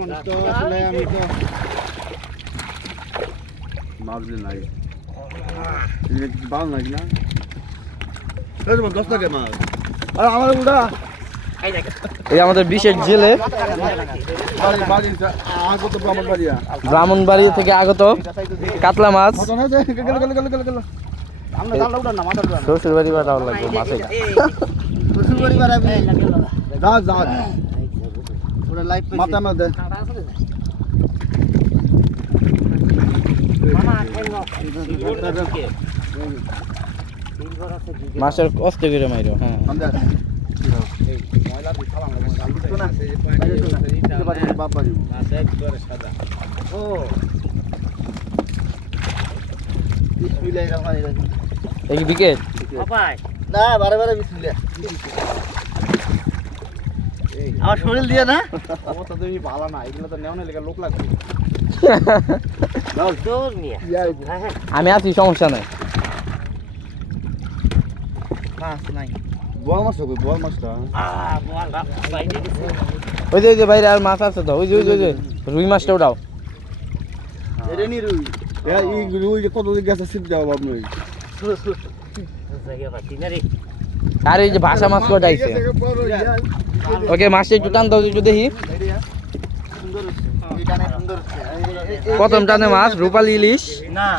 মানুষ তো আসলে আমি তো মারলে নাই ভালো নাকি না তোমার 10 টাকা মাছ আর আমার উড়া এই আমাদের বিশেষ জেলে ব্রাহ্মণবাড়ি থেকে আগত কাতলা মাছ শ্বশুর বাড়ি বাড়াও লাগবে মাছে মাথা মাথা মাছের কষ্ট করে মাইরো হ্যাঁ এই বিকেট না বারে বারে বিসমিল্লাহ আমার শরীর দিয়ে না অবস্থা তুমি ভালো না এগুলো তো নেওয়া লেগে লোক লাগবে আমি আছি সমস্যা নাই বল মাছ হবে বল মাছটা ওই যে বাইরে আর মাছ আছে তো ওই যে রুই মাছটা উঠাও এটা নি রুই এই রুই কত দিন গেছে সিপ দাও বাবু আর এই যে ভাষা মাছ কটা আইছে ওকে মাছটা একটু টান দাও একটু দেখি প্রথম টানে মাছ রূপালী ইলিশ না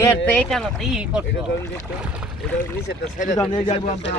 এর তো এইটা না তুই করছো এটা নিচেটা সাইডে যাইবো আমরা